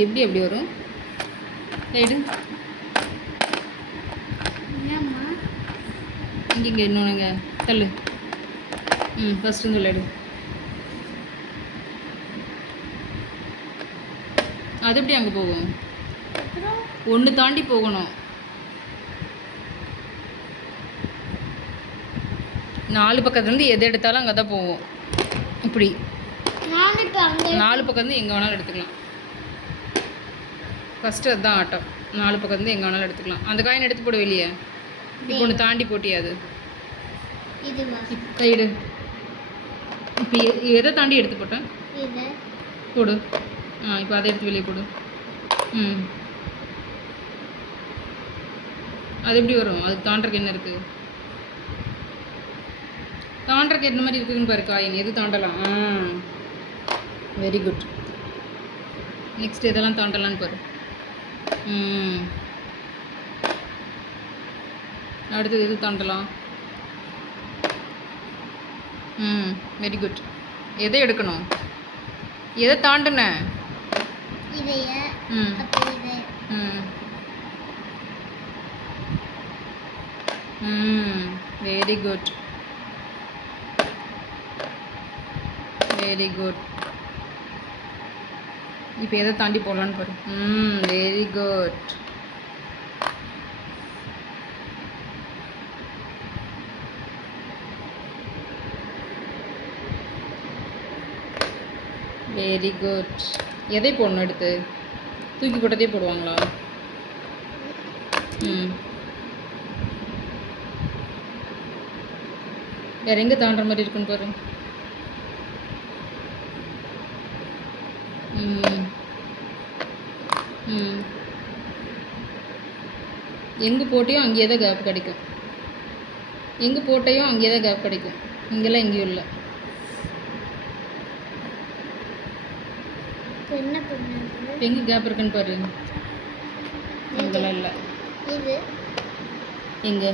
எப்படி எப்படி வரும்? எடு இங்கே இங்கே இன்னொன்னுங்க தள்ளு. ஃபஸ்ட்டு சொல்லு எடு. அது எப்படி அங்கே போகும்? ஒன்று தாண்டி போகணும். 4 பக்கத்துலேருந்து எது எடுத்தாலும் அங்கே தான் போவோம். இப்படி 4 பக்கத்துலேருந்து எங்கே வேணாலும் எடுத்துக்கலாம். ஃபஸ்ட்டு அதுதான் ஆட்டம். 4 பக்கத்துலேருந்து எங்கே வேணாலும் எடுத்துக்கலாம். அந்த காயின் எடுத்து போடு வெளியே. இப்போ ஒன்று தாண்டி போட்டியாது. கையிடு. இப்போ எதை தாண்டி எடுத்து போட்டேன்? போடு. இப்போ அதை எடுத்து வெளியே போடு. அது எப்படி வரும்? அது தாண்டறக்கு என்ன இருக்குது? தாண்டறக்கு என்ன மாதிரி இருக்குதுன்னு பாரு காயின். எது தாண்டலாம்? Very good. நெக்ஸ்ட் எதெல்லாம் தாண்டலான்னு பாரு. அடுத்தது எது தாண்டலாம்? Very good. எதை எடுக்கணும்? எதை தாண்டின? Very good, very good. இப்போ எதை தாண்டி போடலான்னு பாரு. Very good. Very good. எதை போடணும்? எடுத்து தூக்கி போட்டதே போடுவாங்களா? வேற எங்கே தாண்டுற மாதிரி இருக்குன்னு பாரு. எங்கே போட்டையோ அங்கேயே தான் கேப் கிடைக்கும். எங்கே போட்டையோ அங்கேயே தான் கேப் கிடைக்கும். இங்கெல்லாம் எங்கேயும் இல்லை. எங்கே கேப் இருக்குன்னு பாரு. அங்கெல்லாம் இல்லை. எங்கே?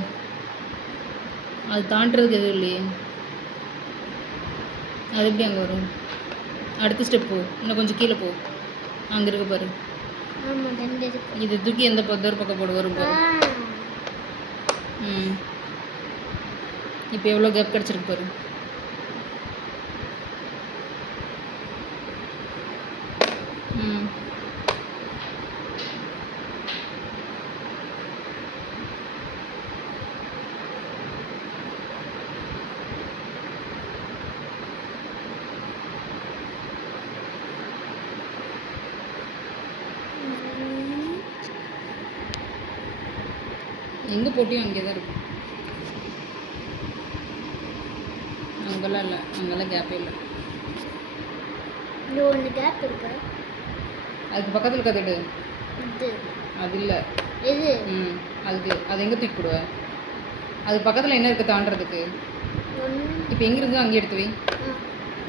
அது தாண்டுறதுக்கு எதுவும் இல்லையே. அது எப்படி அங்கே வரும்? அடுத்த ஸ்டெப் போ. இன்னும் கொஞ்சம் கீழே போ. அங்கே இருக்கு பாரு. இது தூக்கி எந்த பக்கம் போடு வரும் பாரு. இப்போ எவ்வளோ கேப் கிடச்சிருக்கு பாரு. எங்கே போட்டியும் அங்கே தான் இருக்கும். அங்கெல்லாம் இல்லை. அங்கெல்லாம் கேப்பே இல்லை. ஒன்று கேப் இருக்கு. அதுக்கு பக்கத்தில் கற்றுடு. அது இல்லை. இது அதுக்கு அது எங்கே தூக்கி போடுவ? அது பக்கத்தில் என்ன இருக்குது தாண்டறதுக்கு? இப்போ எங்கே இருந்து அங்கே எடுத்து வை.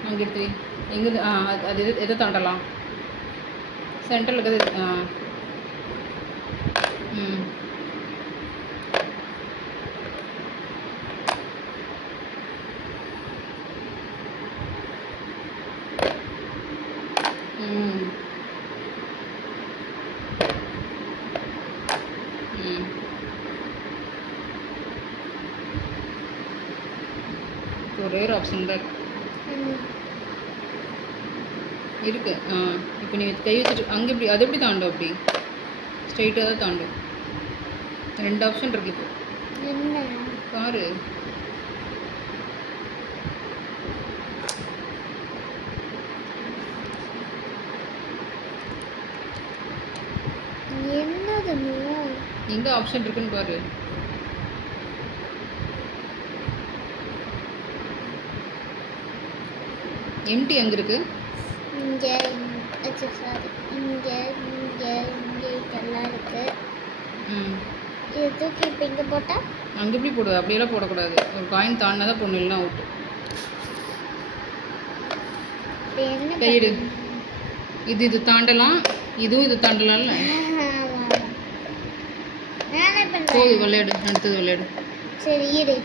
அங்கே எடுத்து வை. எங்கே? அது எதை தாண்டலாம்? சென்ட்ரல் இருக்கிறது. ஒரே ஒரு ஆப்ஷன் தான் இருக்கு. இப்போ நீ கை வச்சுட்டு அங்கே எப்படி? அது எப்படி தாண்டும்? அப்படி ஸ்ட்ரைட்டாக தான் தாண்டும். 2 ஆப்ஷன் இருக்கு. இப்போ பாரு. எங்கே ஆப்ஷன் இருக்குன்னு பாரு. எம்டி அங்கே இருக்கு. இங்கே இங்கே இங்கே இங்கே இதெல்லாம் இருக்கு. இது தூக்கி இப்போ இங்கே போட்டால் அங்கே எப்படி போடுவ? அப்படியெல்லாம் போடக்கூடாது. ஒரு காயின் தாண்டினா தான் பொண்ணு, இல்லைனா அவுட்டு. கையிடு. இது தாண்டலாம். இதுவும் இது தாண்டலாம்ல. போய் விளையாடு. அடுத்தது விளையாடு. சரி இரு.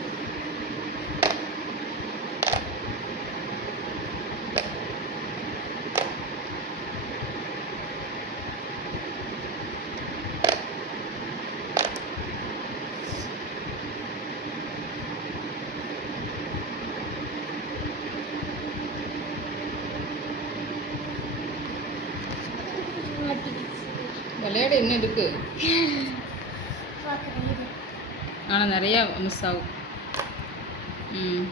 விளையாட என்ன இருக்கு? பார்க்குறேன் இரு. ஆனால் நிறையா மிஸ் ஆகும். ம்